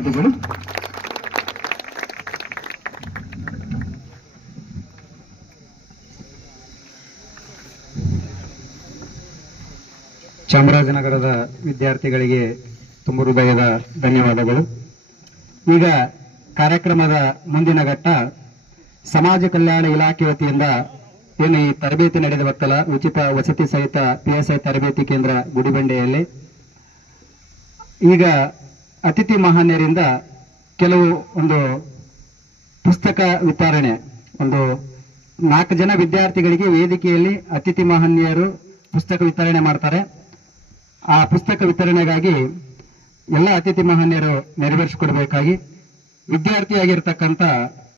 ಧನ್ಯವಾದಗಳು. ಚಾಮರಾಜನಗರದ ವಿದ್ಯಾರ್ಥಿಗಳಿಗೆ ತುಂಬ ಹೃದಯದ ಧನ್ಯವಾದಗಳು. ಈಗ ಕಾರ್ಯಕ್ರಮದ ಮುಂದಿನ ಘಟ್ಟ ಸಮಾಜ ಕಲ್ಯಾಣ ಇಲಾಖೆ ವತಿಯಿಂದ ಏನು ಈ ತರಬೇತಿ ನಡೆದಿರುತ್ತಲ್ಲ, ಉಚಿತ ವಸತಿ ಸಹಿತ PSI ತರಬೇತಿ ಕೇಂದ್ರ ಗುಡಿಬಂಡೆಯಲ್ಲಿ, ಈಗ ಅತಿಥಿ ಮಹಾನ್ಯರಿಂದ ಕೆಲವು ಒಂದು ಪುಸ್ತಕ ವಿತರಣೆ, ಒಂದು 4 ಜನ ವಿದ್ಯಾರ್ಥಿಗಳಿಗೆ ವೇದಿಕೆಯಲ್ಲಿ ಅತಿಥಿ ಮಹಾನ್ಯರು ಪುಸ್ತಕ ವಿತರಣೆ ಮಾಡ್ತಾರೆ. ಆ ಪುಸ್ತಕ ವಿತರಣೆಗಾಗಿ ಎಲ್ಲ ಅತಿಥಿ ಮಹಾನ್ಯರು ನೆರವೇರಿಸಿಕೊಡ್ಬೇಕಾಗಿ ವಿದ್ಯಾರ್ಥಿಯಾಗಿರ್ತಕ್ಕಂಥ